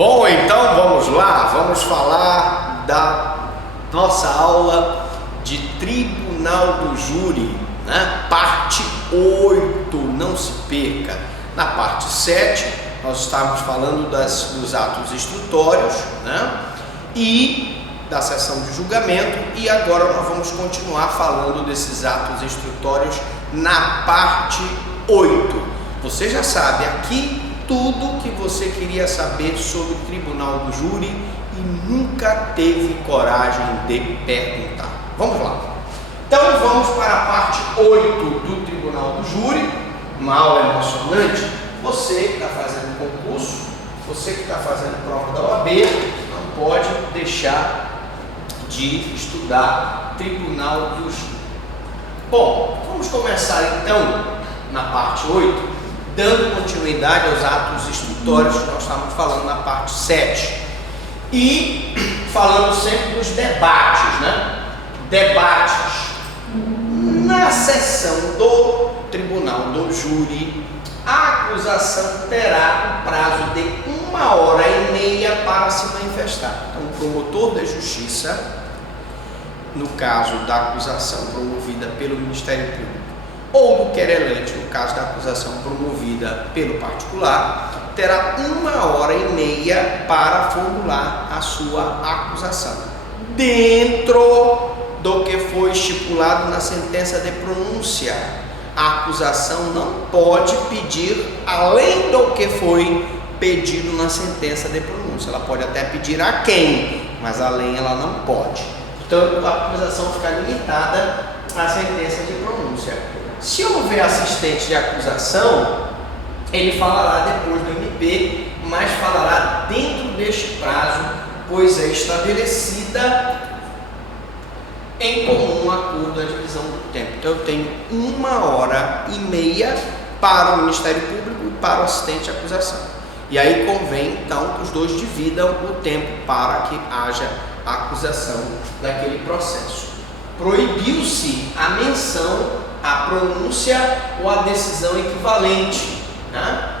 Bom, então vamos lá, vamos falar da nossa aula de Tribunal do Júri, né? Parte 8, não se perca. Na parte 7, nós estávamos falando dos atos instrutórios, né? E da sessão de julgamento, e agora nós vamos continuar falando desses atos instrutórios na parte 8. Você já sabe aqui tudo que você queria saber sobre o Tribunal do Júri e nunca teve coragem de perguntar. Vamos lá. Então vamos para a parte 8 do Tribunal do Júri, uma aula emocionante. Você que está fazendo concurso, você que está fazendo prova da OAB, não pode deixar de estudar Tribunal do Júri. Bom, vamos começar então na parte 8, dando continuidade aos atos instrutórios que nós estávamos falando na parte 7 e falando sempre dos debates, né? Debates. Na sessão do Tribunal do Júri, a acusação terá um prazo de 1h30 para se manifestar. Então, o promotor da Justiça, no caso da acusação promovida pelo Ministério Público, ou do querelante, no caso da acusação promovida pelo particular, terá 1h30 para formular a sua acusação, dentro do que foi estipulado na sentença de pronúncia. A acusação não pode pedir além do que foi pedido na sentença de pronúncia. Ela pode até pedir a quem, mas além ela não pode. Então, a acusação fica limitada à sentença de pronúncia. Se houver assistente de acusação, ele falará depois do MP, mas falará dentro deste prazo, pois é estabelecida em comum acordo da divisão do tempo. Então eu tenho 1h30 para o Ministério Público e para o assistente de acusação. E aí convém então que os dois dividam o tempo para que haja a acusação daquele processo. Proibiu-se a menção, a pronúncia ou a decisão equivalente, né?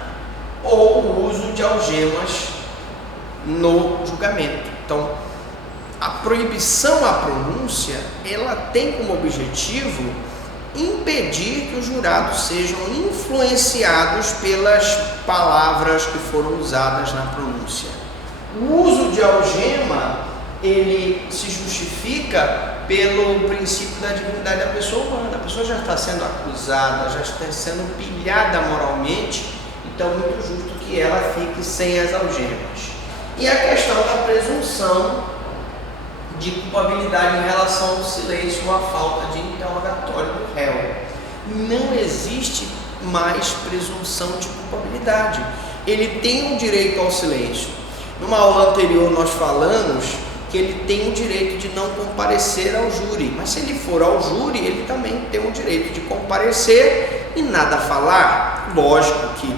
Ou o uso de algemas no julgamento. Então, a proibição à pronúncia, ela tem como objetivo impedir que os jurados sejam influenciados pelas palavras que foram usadas na pronúncia. O uso de algema, ele se justifica pelo princípio da dignidade da pessoa humana. A pessoa já está sendo acusada, já está sendo pilhada moralmente, então é muito justo que ela fique sem as algemas. E a questão da presunção de culpabilidade em relação ao silêncio ou à falta de interrogatório do réu. Não existe mais presunção de culpabilidade. Ele tem o direito ao silêncio. Numa aula anterior nós falamos que ele tem o direito de não comparecer ao júri, mas se ele for ao júri, ele também tem o direito de comparecer e nada falar. Lógico que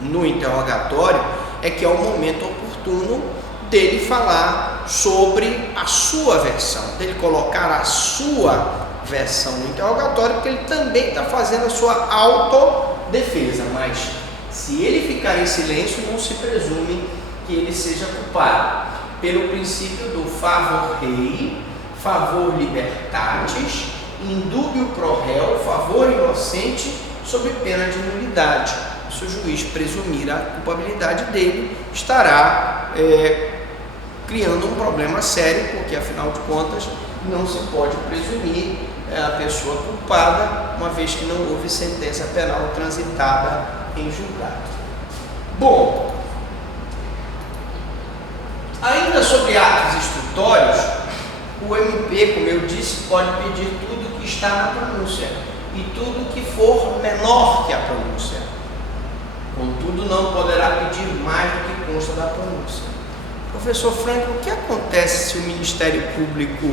no interrogatório é que é o momento oportuno dele falar sobre a sua versão, dele colocar a sua versão no interrogatório, porque ele também está fazendo a sua autodefesa, mas se ele ficar em silêncio, não se presume que ele seja culpado. Pelo princípio do favor rei, favor libertatis, indúbio pro réu, favor inocente, sob pena de nulidade. Se o juiz presumir a culpabilidade dele, estará criando um problema sério, porque afinal de contas não se pode presumir a pessoa culpada, uma vez que não houve sentença penal transitada em julgado. Bom, ainda sobre atos instrutórios, o MP, como eu disse, pode pedir tudo que está na pronúncia e tudo que for menor que a pronúncia. Contudo, não poderá pedir mais do que consta da pronúncia. Professor Franklin, o que acontece se o Ministério Público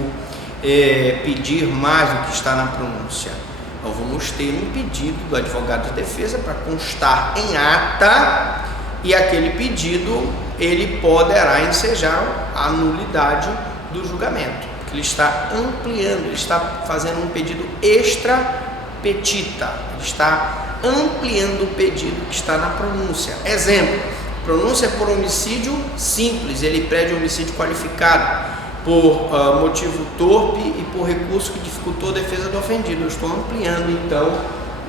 pedir mais do que está na pronúncia? Então, vamos ter um pedido do advogado de defesa para constar em ata, e aquele pedido ele poderá ensejar a nulidade do julgamento, porque ele está ampliando, ele está fazendo um pedido extra petita, ele está ampliando o pedido que está na pronúncia. Exemplo, Pronúncia por homicídio simples, ele pede homicídio qualificado por motivo torpe e por recurso que dificultou a defesa do ofendido. Eu estou ampliando então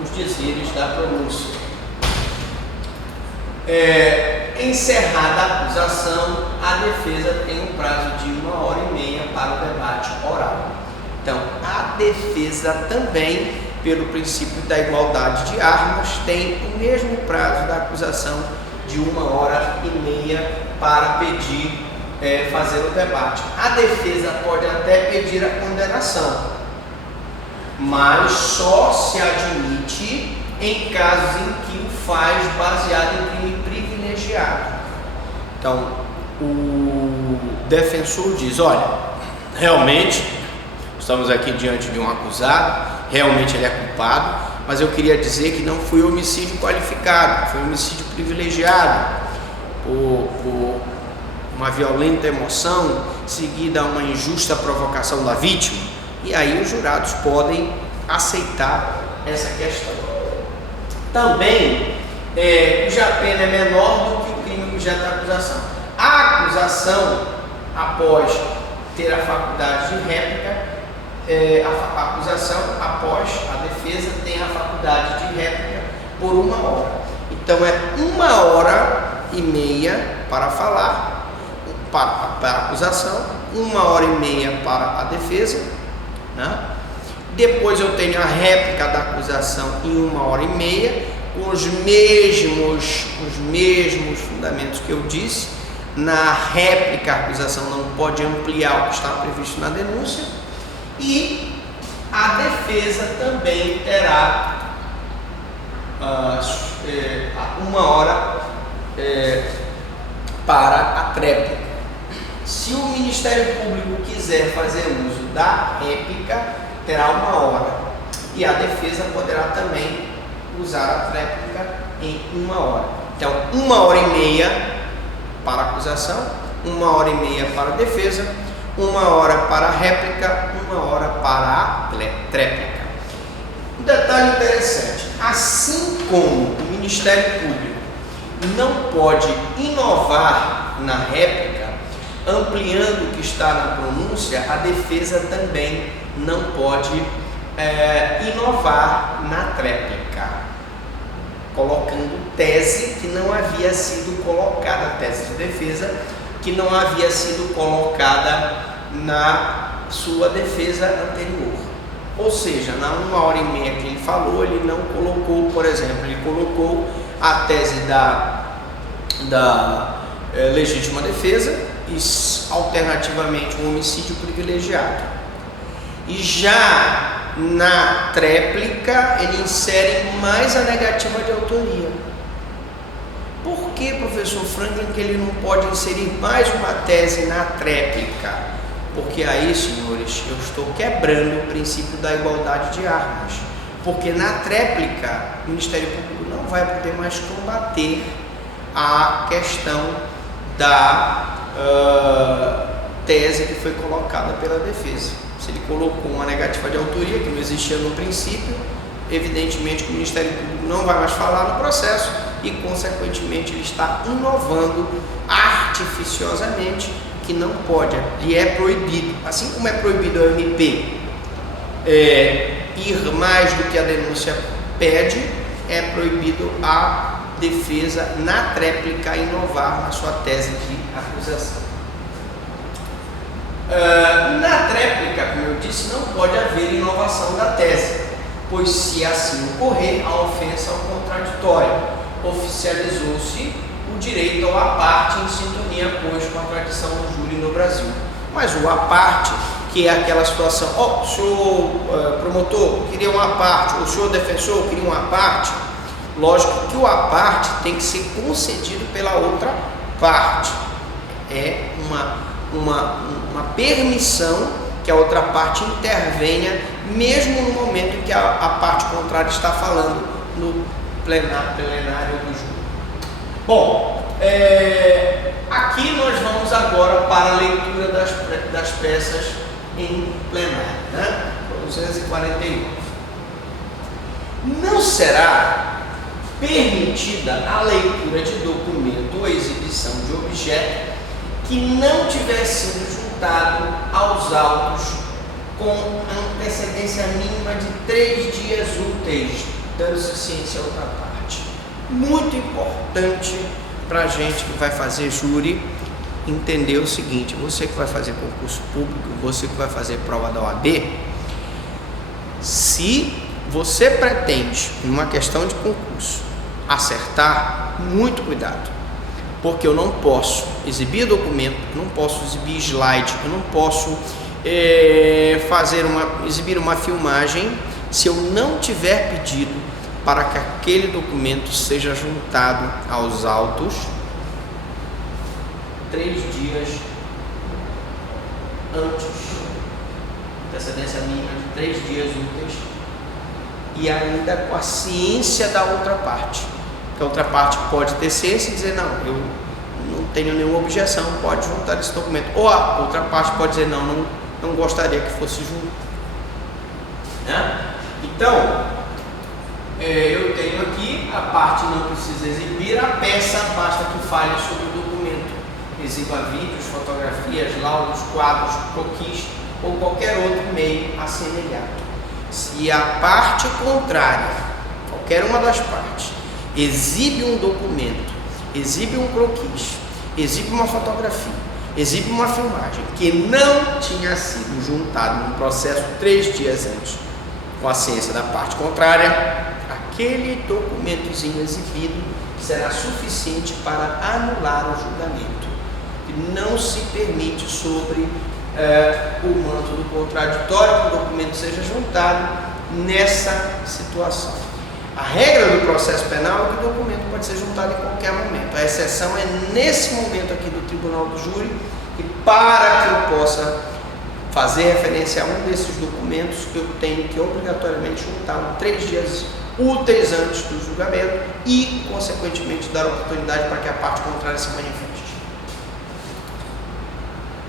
os dizeres da pronúncia. Encerrada a acusação, a defesa tem um prazo de 1h30 para o debate oral. Então, a defesa também, pelo princípio da igualdade de armas, tem o mesmo prazo da acusação de 1h30 para pedir, fazer o debate. A defesa pode até pedir a condenação, mas só se admite em casos em que o faz baseado em crime privilegiado. Então, o defensor diz: olha, realmente estamos aqui diante de um acusado, realmente ele é culpado, mas eu queria dizer que não foi homicídio qualificado, foi homicídio privilegiado por uma violenta emoção seguida a uma injusta provocação da vítima. E aí os jurados podem aceitar essa questão. Também, cuja pena é menor do que o crime objeto da acusação. A acusação, após ter a faculdade de réplica, a acusação, após a defesa, tem a faculdade de réplica por 1 hora. Então é 1h30 para falar, para a acusação, 1h30 para a defesa, né? Depois eu tenho a réplica da acusação em 1h30, com os mesmos fundamentos que eu disse. Na réplica, a acusação não pode ampliar o que está previsto na denúncia. E a defesa também terá 1 hora para a tréplica. Se o Ministério Público quiser fazer uso da réplica, terá 1 hora. E a defesa poderá também usar a tréplica em 1 hora. Então, 1h30 para a acusação, 1h30 para a defesa, 1 hora para a réplica, 1 hora para a tréplica. Um detalhe interessante: assim como o Ministério Público não pode inovar na réplica, ampliando o que está na pronúncia, a defesa também não pode inovar na tréplica, colocando tese que não havia sido colocada, tese de defesa que não havia sido colocada na sua defesa anterior. Ou seja, na 1h30 que ele falou, ele não colocou, por exemplo, ele colocou a tese da legítima defesa e alternativamente um homicídio privilegiado. E já na tréplica ele insere mais a negativa de autoria. Por que, professor Franklin, que ele não pode inserir mais uma tese na tréplica? Porque aí, senhores, eu estou quebrando o princípio da igualdade de armas. Porque na tréplica, o Ministério Público não vai poder mais combater a questão da tese que foi colocada pela defesa. Se ele colocou uma negativa de autoria, que não existia no princípio, evidentemente que o Ministério Público não vai mais falar no processo e, consequentemente, ele está inovando artificiosamente, que não pode, e é proibido, assim como é proibido ao MP ir mais do que a denúncia pede, é proibido a defesa na tréplica inovar na sua tese de acusação. Na tréplica, como eu disse, não pode haver inovação da tese, pois se assim ocorrer, a ofensa ao contraditório, oficializou-se o direito ao à parte em sintonia, pois, com a tradição do júri no Brasil. Mas o à parte, que é aquela situação, o senhor promotor queria uma à parte, o senhor defensor queria uma à parte, lógico que o à parte tem que ser concedido pela outra parte. É uma permissão que a outra parte intervenha, mesmo no momento em que a parte contrária está falando no plenário do júri. Bom, aqui nós vamos agora para a leitura das peças em plenário, né? 249. Não será permitida a leitura de documento ou exibição de objeto que não tiver sido juntado aos autos com antecedência mínima de 3 dias úteis, dando ciência a outra parte. Muito importante para a gente que vai fazer júri entender o seguinte: você que vai fazer concurso público, você que vai fazer prova da OAB, se você pretende, numa questão de concurso, acertar, muito cuidado, porque eu não posso exibir documento, eu não posso exibir slide, eu não posso exibir uma filmagem se eu não tiver pedido para que aquele documento seja juntado aos autos 3 dias antes, antecedência mínima de 3 dias úteis, e ainda com a ciência da outra parte. Que a outra parte pode ter ciência e dizer: não, eu não tenho nenhuma objeção, pode juntar esse documento. Ou a outra parte pode dizer: não gostaria que fosse junto. Né? Então, eu tenho aqui, a parte não precisa exibir, a peça basta que fale sobre o documento. Exiba vídeos, fotografias, laudos, quadros, croquis ou qualquer outro meio assemelhado. Se a parte contrária, qualquer uma das partes, exibe um documento, exibe um croquis, exibe uma fotografia, exibe uma filmagem que não tinha sido juntado no processo 3 dias antes, com a ciência da parte contrária, aquele documentozinho exibido será suficiente para anular o julgamento. E não se permite sobre o manto do contraditório que o documento seja juntado nessa situação. A regra do processo penal é que o documento pode ser juntado em qualquer momento. A exceção é nesse momento aqui do Tribunal do Júri, e para que eu possa fazer referência a um desses documentos, eu tenho que obrigatoriamente juntá-lo 3 dias úteis antes do julgamento e, consequentemente, dar oportunidade para que a parte contrária se manifeste.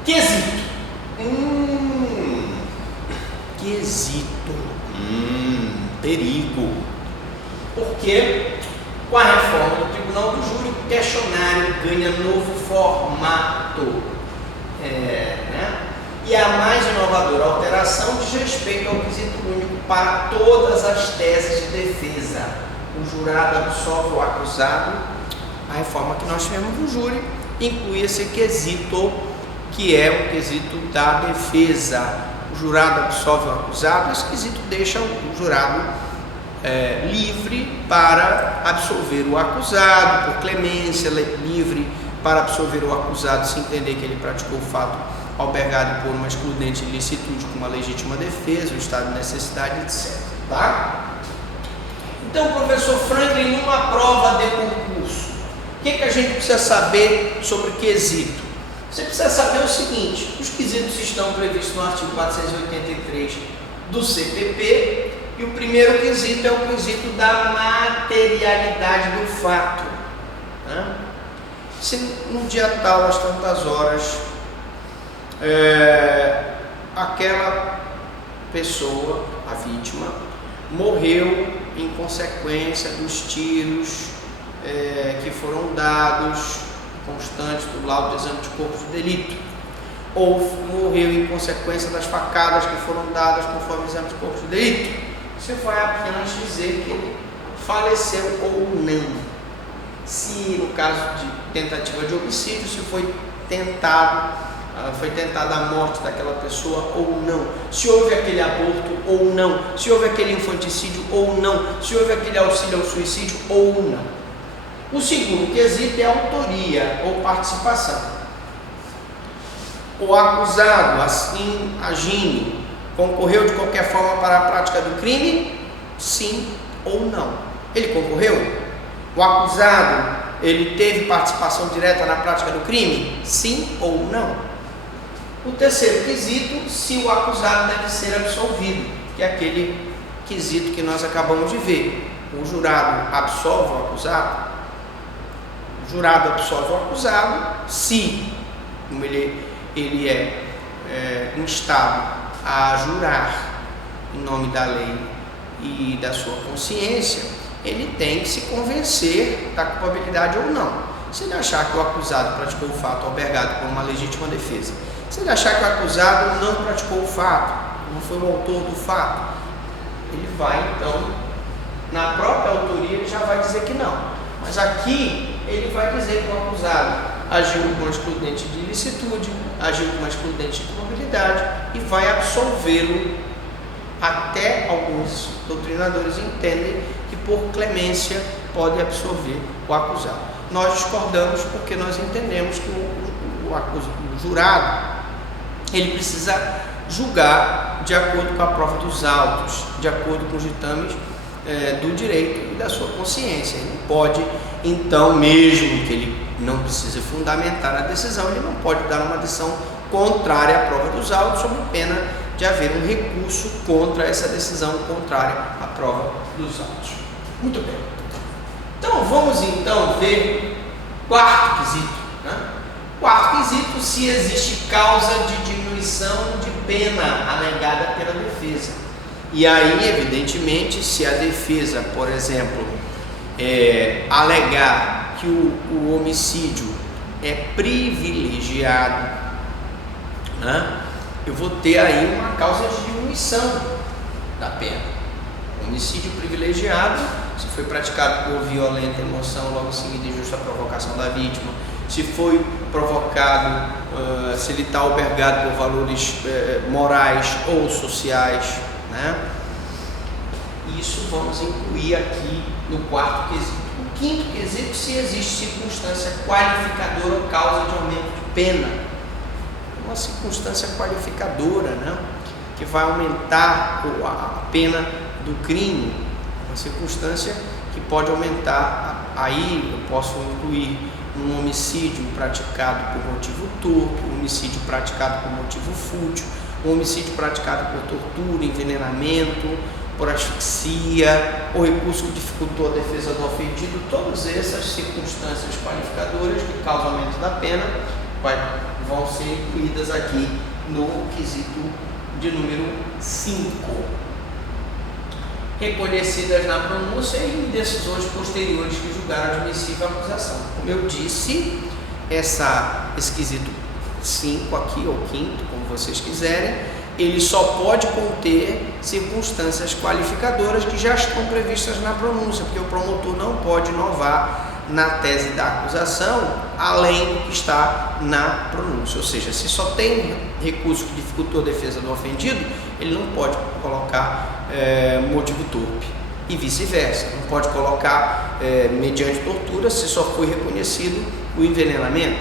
Quesito. Quesito. Perigo. Porque com a reforma do Tribunal do Júri, o questionário ganha novo formato. E a mais inovadora alteração diz respeito ao quesito único para todas as teses de defesa. O jurado absolve o acusado. A reforma que nós tivemos no júri inclui esse quesito, que é o quesito da defesa. O jurado absolve o acusado. Esse quesito deixa o jurado livre para absolver o acusado, por clemência, livre para absolver o acusado se entender que ele praticou o fato albergado por uma excludente ilicitude com uma legítima defesa, o estado de necessidade, etc. Tá? Então, professor Franklin, numa prova de concurso, o que a gente precisa saber sobre quesito? Você precisa saber o seguinte: os quesitos estão previstos no artigo 483 do CPP, e o primeiro quesito é o quesito da materialidade do fato. Né? Se no dia tal, às tantas horas, aquela pessoa, a vítima, morreu em consequência dos tiros que foram dados constantes do laudo de exame de corpo de delito, ou morreu em consequência das facadas que foram dadas conforme o exame de corpo de delito, você vai apenas dizer que ele faleceu ou não. Se no caso de tentativa de homicídio, se foi tentada a morte daquela pessoa ou não, se houve aquele aborto ou não, se houve aquele infanticídio ou não, se houve aquele auxílio ao suicídio ou não. O segundo quesito é autoria ou participação. O acusado, assim agindo, concorreu de qualquer forma para a prática do crime? Sim ou não. Ele concorreu? O acusado, ele teve participação direta na prática do crime? Sim ou não. O terceiro quesito, se o acusado deve ser absolvido, que é aquele quesito que nós acabamos de ver. O jurado absolve o acusado? O jurado absolve o acusado se, como ele é instado a jurar em nome da lei e da sua consciência, ele tem que se convencer da culpabilidade ou não. Se ele achar que o acusado praticou o fato albergado por uma legítima defesa, se ele achar que o acusado não praticou o fato, não foi o autor do fato, ele vai então, na própria autoria, ele já vai dizer que não. Mas aqui ele vai dizer que o acusado agiu com excludente de ilicitude, agiu com excludente de culpabilidade e vai absolvê-lo. Até alguns doutrinadores entendem que por clemência pode absolver o acusado. Nós discordamos porque nós entendemos que o jurado ele precisa julgar de acordo com a prova dos autos, de acordo com os ditames do direito e da sua consciência. Ele não pode, então, mesmo que ele não precise fundamentar a decisão, ele não pode dar uma decisão contrária à prova dos autos, sob pena de haver um recurso contra essa decisão contrária à prova dos autos. Muito bem. Então, vamos então ver quarto quesito. Quarto quesito, se existe causa de diminuição de pena alegada pela defesa. E aí, evidentemente, se a defesa, por exemplo, alegar que o homicídio é privilegiado, eu vou ter aí uma causa de diminuição da pena. Homicídio privilegiado, se foi praticado por violenta emoção, logo em seguida injusta provocação da vítima, se foi provocado, se ele está albergado por valores morais ou sociais, Isso vamos incluir aqui no quarto quesito. O quinto quesito, se existe circunstância qualificadora ou causa de aumento de pena. Uma circunstância qualificadora, que vai aumentar a pena do crime, uma circunstância que pode aumentar. Aí eu posso incluir um homicídio praticado por motivo torpe, um homicídio praticado por motivo fútil, um homicídio praticado por tortura, envenenamento, por asfixia, o recurso que dificultou a defesa do ofendido. Todas essas circunstâncias qualificadoras que causam aumento da pena vão ser incluídas aqui no quesito de número 5. Reconhecidas na pronúncia e em decisões posteriores que julgaram admissível a acusação. Como eu disse, esse quesito 5 aqui, ou quinto, como vocês quiserem, ele só pode conter circunstâncias qualificadoras que já estão previstas na pronúncia, porque o promotor não pode inovar na tese da acusação além do que está na pronúncia. Ou seja, se só tem recurso que dificultou a defesa do ofendido, ele não pode colocar motivo torpe, e vice-versa. Não pode colocar mediante tortura se só foi reconhecido o envenenamento.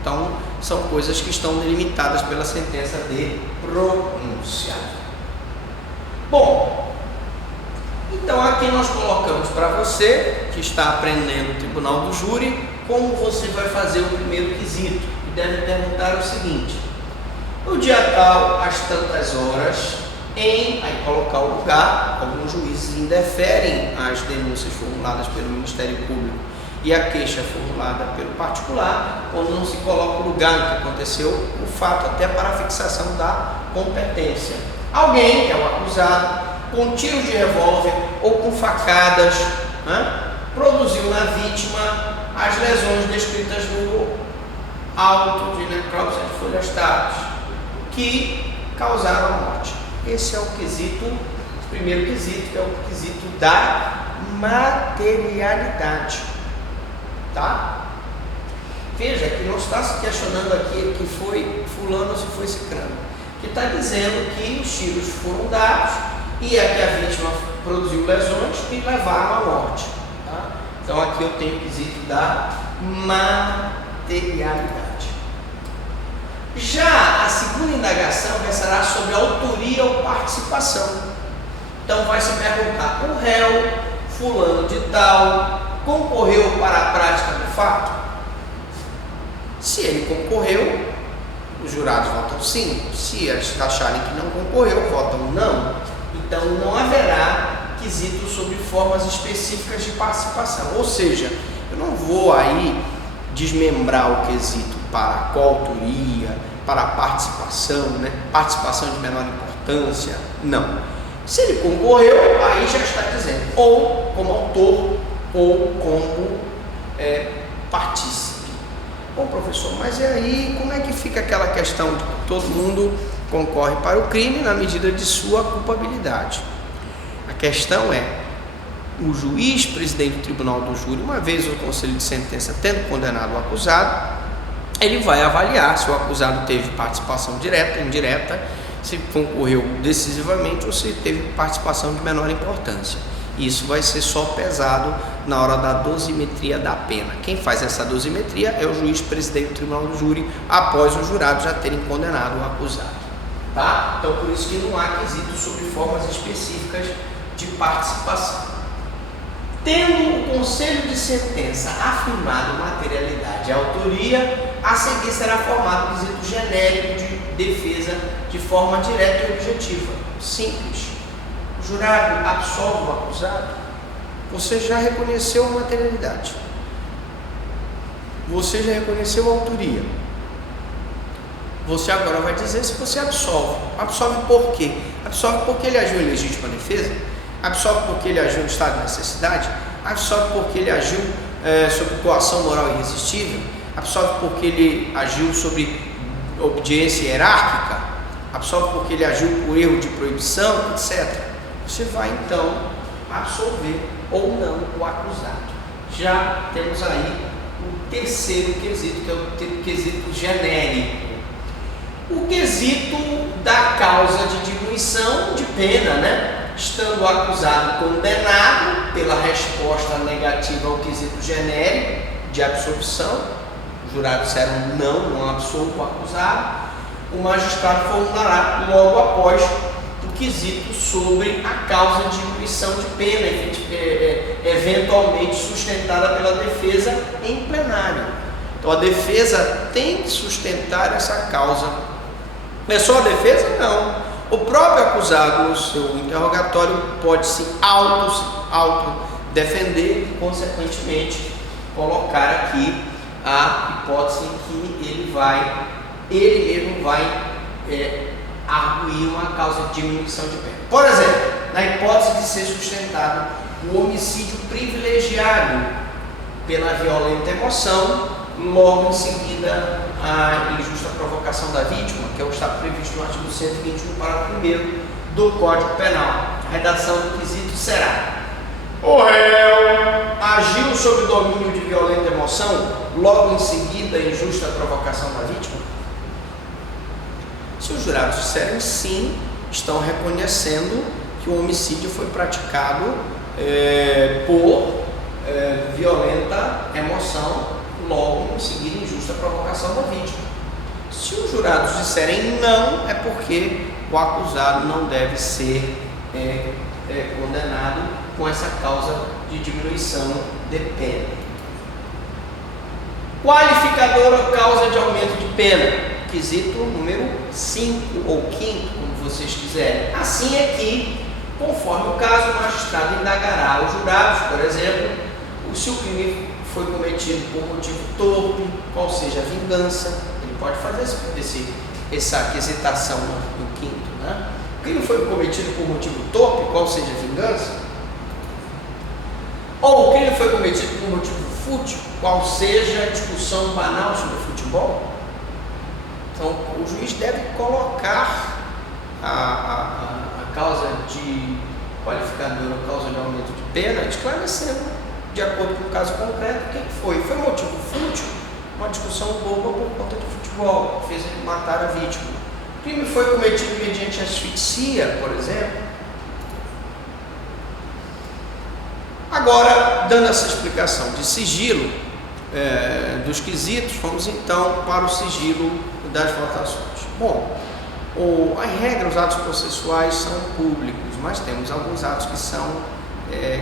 Então, são coisas que estão delimitadas pela sentença de pronúncia. Bom, então aqui nós colocamos para você que está aprendendo o Tribunal do Júri como você vai fazer o primeiro quesito. E deve perguntar o seguinte: no dia tal, às tantas horas, aí colocar o lugar. Alguns juízes indeferem as denúncias formuladas pelo Ministério Público e a queixa formulada pelo particular, quando não se coloca o lugar em que aconteceu o fato, até para a fixação da competência. Alguém, que é o acusado, com tiros de revólver ou com facadas, produziu na vítima as lesões descritas no auto de necrópsia de folhas táteis, que causaram a morte. Esse é o quesito, o primeiro quesito, que é o quesito da materialidade. Tá? Veja que não está se questionando aqui que foi fulano ou se foi cicrano, que está dizendo que os tiros foram dados e é que a vítima produziu lesões e levaram à morte. Tá? Então aqui eu tenho o quesito da materialidade. Já a segunda indagação versará sobre autoria ou participação. Então vai se perguntar: o réu fulano de tal concorreu para a prática do fato? Se ele concorreu, os jurados votam sim. Se eles acharem que não concorreu, votam não. Então não haverá quesito sobre formas específicas de participação. Ou seja, eu não vou aí desmembrar o quesito para qual autoria, para a participação, participação de menor importância. Não. Se ele concorreu, aí já está dizendo, ou como autor, ou como partícipe. Bom, professor, mas e aí como é que fica aquela questão de que todo mundo concorre para o crime na medida de sua culpabilidade? A questão é, o juiz presidente do tribunal do júri, uma vez o conselho de sentença tendo condenado o acusado, ele vai avaliar se o acusado teve participação direta, indireta, se concorreu decisivamente ou se teve participação de menor importância. Isso vai ser só pesado na hora da dosimetria da pena. Quem faz essa dosimetria é o juiz presidente do tribunal do júri, após os jurados já terem condenado o acusado. Tá? Então, por isso que não há quesitos sobre formas específicas de participação. Tendo o conselho de sentença afirmado materialidade e autoria, a seguir será formado um quesito genérico de defesa de forma direta e objetiva. Simples. O jurado absolve o acusado. Você já reconheceu a materialidade. Você já reconheceu a autoria. Você agora vai dizer se você absolve. Absolve por quê? Absolve porque ele agiu em legítima defesa? Absolve porque ele agiu em estado de necessidade? Absolve porque ele agiu sob coação moral irresistível? Absolve porque ele agiu sobre obediência hierárquica? Absolve porque ele agiu por erro de proibição, etc. Você vai então absolver ou não o acusado. Já temos aí o terceiro quesito, que é o quesito genérico. O quesito da causa de diminuição de pena, né? Estando o acusado condenado pela resposta negativa ao quesito genérico de absolvição, os jurados disseram não absolvo o acusado, o magistrado formulará logo após o quesito sobre a causa de diminuição de pena, eventualmente sustentada pela defesa em plenário. Então a defesa tem que sustentar essa causa. Não é só a defesa? Não. O próprio acusado, no seu interrogatório, pode se auto-defender e, consequentemente, colocar aqui a hipótese em que ele mesmo vai arguir uma causa de diminuição de pena. Por exemplo, na hipótese de ser sustentado o homicídio privilegiado pela violenta emoção, logo em seguida a injusta provocação da vítima, que é o que está previsto no artigo 121, parágrafo 1º do Código Penal. A redação do quesito será: o réu agiu sob domínio de violenta emoção, logo em seguida a injusta provocação da vítima? Se os jurados disserem sim, estão reconhecendo que o homicídio foi praticado por violenta emoção, logo em seguida injusta provocação da vítima. Se os jurados disserem não, é porque o acusado não deve ser condenado com essa causa de diminuição de pena. Qualificador ou causa de aumento de pena? Quesito número 5 ou 5º, como vocês quiserem. Assim é que, conforme o caso, o magistrado indagará os jurados, por exemplo, se o crime foi cometido por motivo torpe, qual seja a vingança. Ele pode fazer essa aquisitação no 5º, né? O crime foi cometido por motivo torpe, qual seja a vingança? Ou o crime foi cometido por motivo fútil, qual seja a discussão banal sobre futebol? Então, o juiz deve colocar a causa de qualificador ou causa de aumento de pena, esclarecendo, de acordo com o caso concreto, o que foi. Foi motivo fútil, uma discussão boba por conta de futebol, que fez ele matar a vítima. O crime foi cometido mediante asfixia, por exemplo. Agora, dando essa explicação de sigilo dos quesitos, vamos então para o sigilo das votações. Bom, em regra os atos processuais são públicos, mas temos alguns atos que são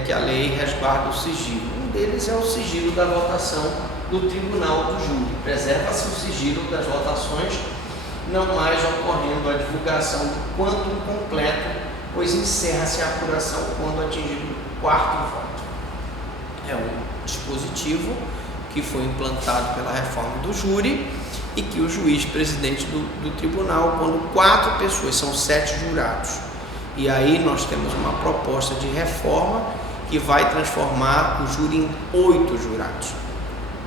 que a lei resguarda o sigilo. Um deles é o sigilo da votação do tribunal do júri. Preserva-se o sigilo das votações, não mais ocorrendo a divulgação do quantum completo, pois encerra-se a apuração quando atingido o 4º voto. É um dispositivo que foi implantado pela reforma do júri e que o juiz presidente do tribunal, quando 4 pessoas, são 7 jurados, E aí nós temos uma proposta de reforma que vai transformar o júri em 8 jurados.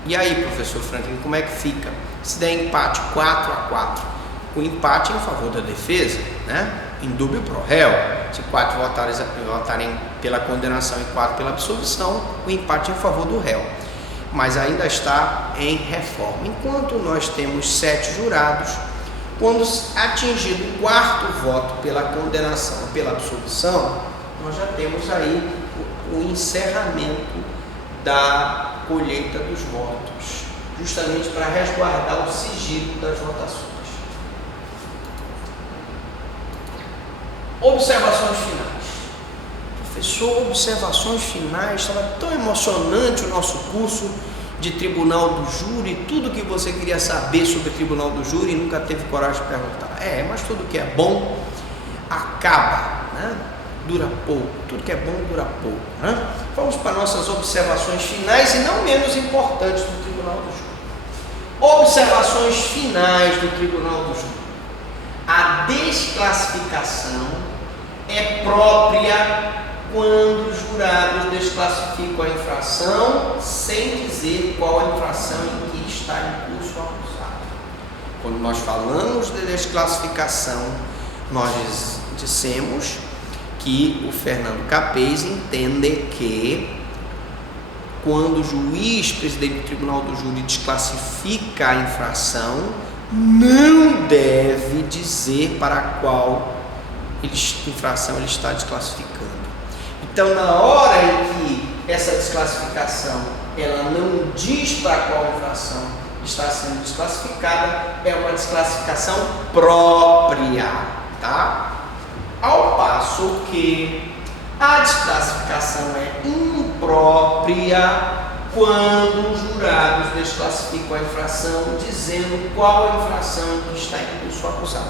E aí, professor Franklin, como é que fica? Se der empate 4-4, o empate em favor da defesa, né? Indúbio pro réu. Se 4 votarem pela condenação e 4 pela absolvição, o empate é em favor do réu. Mas ainda está em reforma. Enquanto nós temos 7 jurados, quando atingido o 4º voto pela condenação ou pela absolvição, nós já temos aí o encerramento da colheita dos votos, justamente para resguardar o sigilo das votações. Observações finais. Professor, observações finais, estava tão emocionante o nosso curso de Tribunal do Júri, tudo que você queria saber sobre o Tribunal do Júri e nunca teve coragem de perguntar. Mas tudo que é bom acaba, né? Dura pouco, tudo que é bom dura pouco, né? Vamos para nossas observações finais e não menos importantes do Tribunal do Júri. Observações finais do Tribunal do Júri. A desclassificação é própria quando os jurados desclassificam a infração sem dizer qual a infração em que está em curso o acusado. Quando nós falamos de desclassificação, nós dissemos que o Fernando Capês entende que quando o juiz, presidente do Tribunal do Júri, desclassifica a infração, não deve dizer para qual infração ele está desclassificando. Então, na hora em que essa desclassificação ela não diz para qual infração está sendo desclassificada, é uma desclassificação própria, tá? Ao passo que a desclassificação é imprópria quando os jurados desclassificam a infração dizendo qual a infração que está em curso acusado.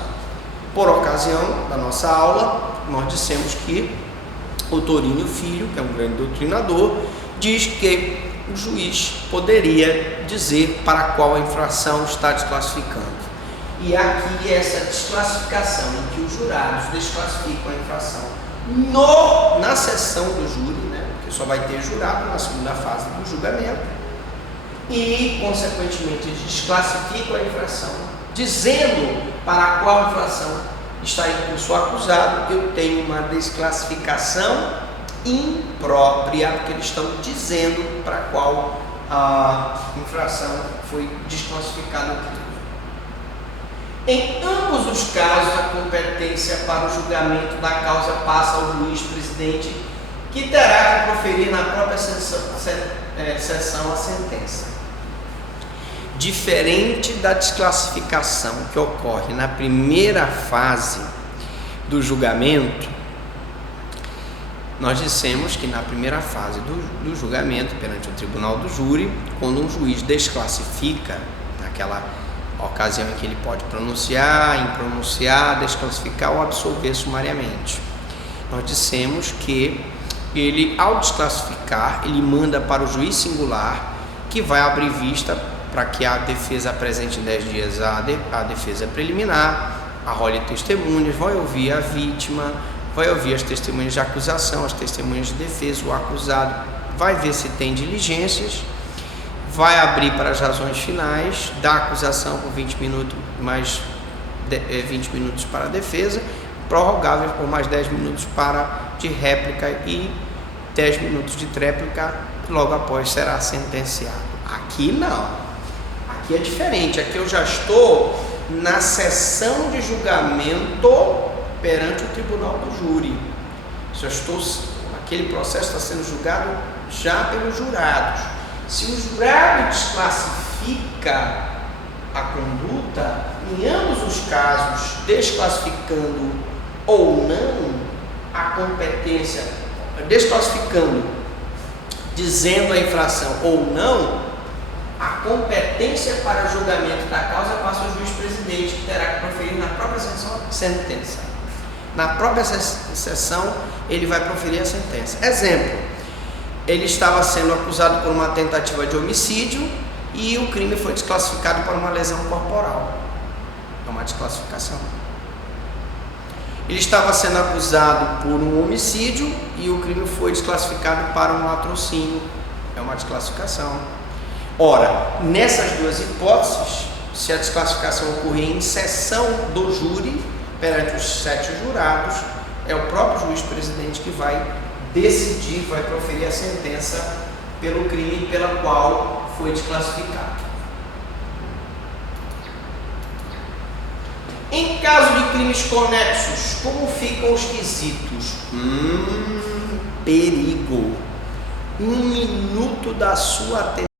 Por ocasião da nossa aula, nós dissemos que o Torinho Filho, que é um grande doutrinador, diz que o juiz poderia dizer para qual a infração está desclassificando. E aqui essa desclassificação em que os jurados desclassificam a infração na sessão do júri, né? Porque só vai ter jurado na segunda fase do julgamento, e consequentemente eles desclassificam a infração dizendo para qual infração está em curso o acusado. Eu tenho uma desclassificação imprópria, porque eles estão dizendo para qual a infração foi desclassificada. Em ambos os casos, a competência para o julgamento da causa passa ao juiz presidente, que terá que proferir na própria sessão a sentença. Diferente da desclassificação que ocorre na primeira fase do julgamento, nós dissemos que na primeira fase do julgamento perante o Tribunal do Júri, quando um juiz desclassifica, naquela ocasião em que ele pode pronunciar, impronunciar, desclassificar ou absolver sumariamente, nós dissemos que ele, ao desclassificar, ele manda para o juiz singular, que vai abrir vista para que a defesa apresente em 10 dias a defesa preliminar, arrole testemunhas, vai ouvir a vítima, vai ouvir as testemunhas de acusação, as testemunhas de defesa, o acusado, vai ver se tem diligências, vai abrir para as razões finais da acusação por 20 minutos, mais 20 minutos para a defesa, prorrogável por mais 10 minutos de réplica e 10 minutos de tréplica, logo após será sentenciado. Aqui não, aqui é diferente, aqui eu já estou na sessão de julgamento perante o Tribunal do Júri. Aquele processo está sendo julgado já pelos jurados. Se o jurado desclassifica a conduta, em ambos os casos, desclassificando ou não a competência, desclassificando, dizendo a infração ou não, a competência para o julgamento da causa passa ao juiz presidente, que terá que proferir na própria sessão a sentença. Na própria sessão, ele vai proferir a sentença. Exemplo: ele estava sendo acusado por uma tentativa de homicídio e o crime foi desclassificado por uma lesão corporal. É uma desclassificação. Ele estava sendo acusado por um homicídio e o crime foi desclassificado para um latrocínio. É uma desclassificação. Ora, nessas duas hipóteses, se a desclassificação ocorrer em sessão do júri, perante os 7 jurados, é o próprio juiz presidente que vai decidir, vai proferir a sentença pelo crime pela qual foi desclassificado. Em caso de crimes conexos, como ficam os quesitos? Perigo. 1 minuto da sua atenção.